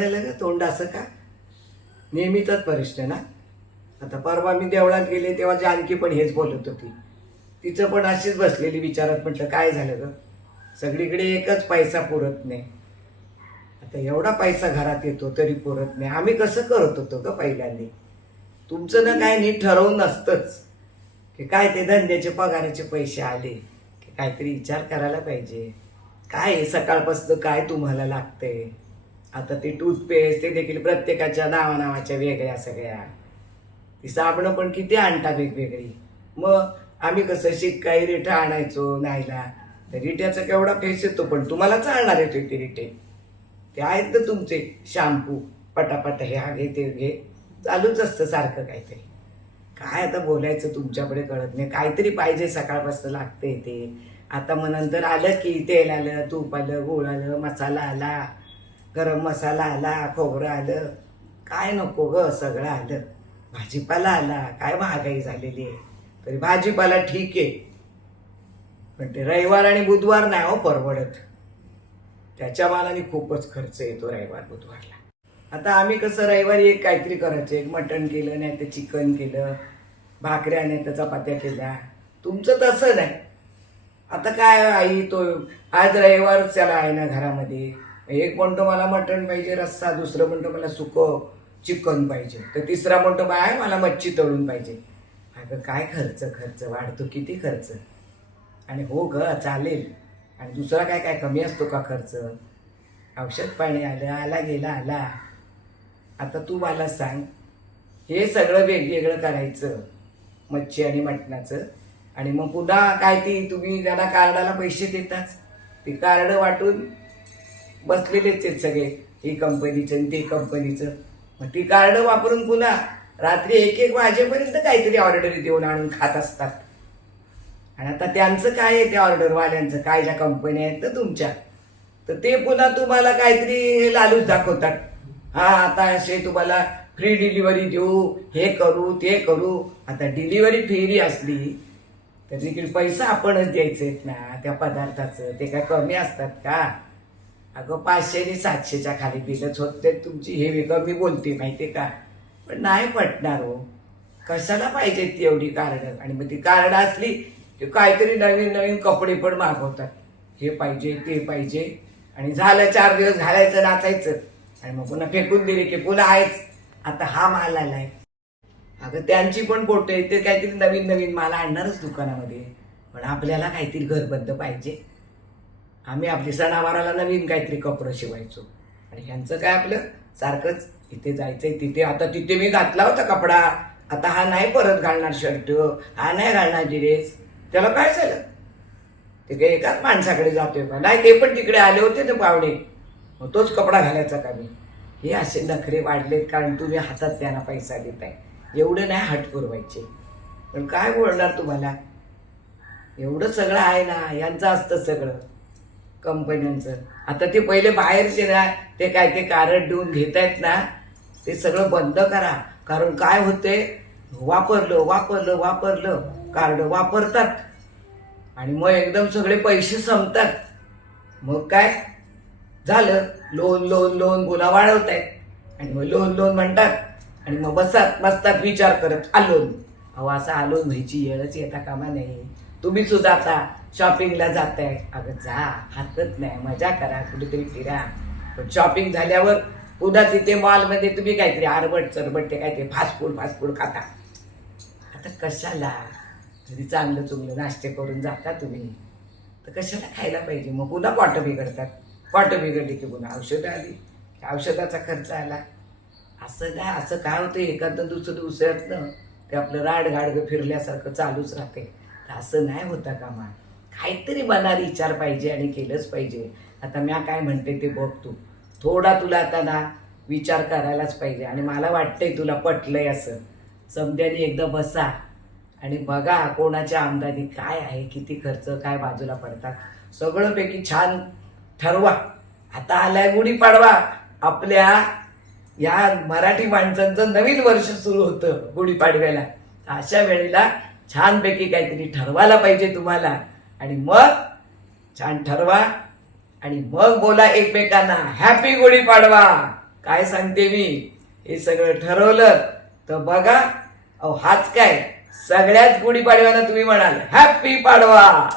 झालं का? तोंड असं का? नेहमीचाच प्रश्न ना? आता परवा मी देवळात गेले तेव्हा जानकी पण हेच बोलत होती. तिचं पण अशीच बसलेली विचारात म्हटलं काय झालं ग? सगळीकडे एकच पैसा पुरत नाही. आता एवढा पैसा घरात येतो तरी पुरत नाही. आम्ही कसं करत होतो ग पहिल्यांदा? तुमचं ना काय नीट ठरवून नसतंच. की काय ते धंद्याचे पगाराचे पैसे आले की काहीतरी विचार करायला पाहिजे. काय सकाळपासून काय तुम्हाला लागतंय? आता ते टूथपेस्ट ते देखील प्रत्येकाच्या नावानावाच्या वेगळ्या सगळ्या. ती साबणं पण किती आणता वेगवेगळी. मग आम्ही कसं शिक्काई रिठा आणायचो नाहीला. तर रिट्याचा केवढा फेस येतो पण तुम्हाला चालणार येतो ते रिटे. ते आहेत ना तुमचे शॅम्पू पटापट हे हा घे ते घे. चालूच असतं सारखं काहीतरी. काय आता बोलायचं तुमच्याकडे कळत नाही. काहीतरी पाहिजे सकाळपासून लागते ते. आता मग नंतर आलं की तेल आलं तूप आलं गोळ आलं मसाला आला. गरम मसाला आला खोबरं आलं. काय नको ग सगळं आलं. भाजीपाला आला काय महागाई झालेली आहे? तरी भाजीपाला ठीक आहे. पण ते रविवार आणि बुधवार नाही हो परवडत. त्याच्या मानाने खूपच खर्च येतो रविवार बुधवारला. आता आम्ही कसं रविवारी एक काहीतरी करायचं एक मटण केलं नाही तर चिकन केलं भाकऱ्या नाही तर चपात्या केल्या. तुमचं तसं नाही. आता काय आई तो आज रविवार त्याला आहे ना घरामध्ये? एक म्हणतो मला मटण पाहिजे रस्सा दुसरं म्हणतो मला सुकं चिकन पाहिजे. तर तिसरा म्हणतो बाय मला मच्छी तळून पाहिजे. अगं काय खर्च खर्च वाढतो किती खर्च? आणि हो ग चालेल. आणि दुसरा काय काय कमी असतो का खर्च? औषध पाणी आलं आला गेला आला. आता तू मला सांग हे सगळं वेगवेगळं करायचं मच्छी आणि मटणाचं. आणि मग पुन्हा काय ती तुम्ही ज्याला कार्डाला पैसे देताच ते कार्ड वाटून बसलेलेच आहेत सगळे. ही कंपनीचं आणि ते कंपनीचं. मग ती कार्ड वापरून पुन्हा रात्री एक एक वाजेपर्यंत काहीतरी ऑर्डर देऊन आणून खात असतात. आणि आता त्यांचं काय आहे त्या ऑर्डरवाल्यांचं? काय ज्या कंपन्या आहेत ना तुमच्या? तर ते पुन्हा तुम्हाला काहीतरी लालूच दाखवतात. हा आता असे तुम्हाला फ्री डिलिव्हरी देऊ हे करू ते करू. आता डिलिव्हरी फ्री असली तर देखील पैसा आपणच द्यायचे आहेत ना त्या पदार्थाचं. ते काय कमी असतात का? अगं पाचशे आणि सातशेच्या खाली बिलच होते तुमची. हे कमी बोलते माहिती का? पण नाही पटणार हो. कशाला पाहिजे ती एवढी कारणं आणि मग ती कारणं असली की काहीतरी नवीन नवीन कपडे पण मागवतात. हे पाहिजे ते पाहिजे. आणि झालं चार दिवस घालायचं नाचायचं. आणि मग पुन्हा फेकून दिले की पुन्हा आहेच. आता हा माल आलाय. अगं त्यांची पण पोटे ते काहीतरी नवीन नवीन माल आणणारच दुकानामध्ये. पण आपल्याला काहीतरी घरबद्ध पाहिजे. आम्ही आपली सणावाराला नवीन काहीतरी कपडं शिवायचो. आणि ह्यांचं काय आपलं? सारखंच इथे जायचंय तिथे. आता तिथे मी घातला होता कपडा. आता हा नाही परत घालणार शर्ट हा नाही घालणार ड्रेस त्याला काय झालं? ते काही एकाच माणसाकडे जातोय का? नाही ते पण तिकडे आले होते ना पाहुणे. मग तोच कपडा घालायचा का मी? हे असे नखरे वाढलेत कारण तुम्ही हातात त्यांना पैसा देताय. एवढं नाही हट पुरवायचे. पण काय बोलणार तुम्हाला? एवढं सगळं आहे ना यांचं असतं सगळं. कंपन्यांचं आता ते पहिले बाहेरचे ना ते काय ते कारण देऊन घेत आहेत ना ते सगळं बंद करा. कारण काय होते वापरलं वापरलं वापरलं कार्ड वापरतात. आणि मग एकदम सगळे पैसे संपतात. मग काय? झालं. लोन लोन लोन गुन्हा वाढवत आहेत आणि मग लोन लोन म्हणतात. आणि मग बसतात बसतात विचार करत आलोन अहो असं आलोन व्हायची येळच येता कामा नाही तुम्ही सुद्धा आता शॉपिंगला जात आहे अगं जा हातच नाही मजा करा कुठेतरी फिरा. पण शॉपिंग झाल्यावर पुन्हा तिथे मॉलमध्ये तुम्ही काहीतरी आरबट चरबट ते काहीतरी फास्ट फूड फास्ट फूड खाता. आता कशाला? तरी चांगलं चुंगलं नाश्ते करून जाता तुम्ही. तर कशाला खायला पाहिजे? मग पुन्हा पॉटं बिघडतात. पॉटं बिघडली की पुन्हा औषधं आली. की औषधाचा खर्च आला. असं काय असं काय होतं एखादं दुसरं दुसऱ्यातनं ते आपलं राडगाडगं फिरल्यासारखं चालूच राहते तर असं नाही होता कामा. काहीतरी मनात विचार पाहिजे आणि केलंच पाहिजे. आता मी काय म्हणते ते बघ तू. थोडा तुला आता ना विचार करायलाच पाहिजे. आणि मला वाटतंय तुला पटलंय असं. समद्याने एकदा बसा आणि बघा कोणाच्या आमदानी काय आहे किती खर्च काय बाजूला पडतात. सगळंपैकी छान ठरवा. आता आलाय गुढीपाडवा आपल्या या मराठी माणसांचं नवीन वर्ष सुरू होतं गुढीपाडव्याला अशा वेळेला छानपैकी काहीतरी ठरवायला पाहिजे तुम्हाला. आणि मग छान ठरवा. आणि मग बोला एकमेकांना हॅपी गुढीपाडवा काय सांगते मी? हे सगळं ठरवलं तर बघा अहो हाच काय? सगळ्याच गुढीपाडव्यानं तुम्ही म्हणाल हॅपी पाडवा.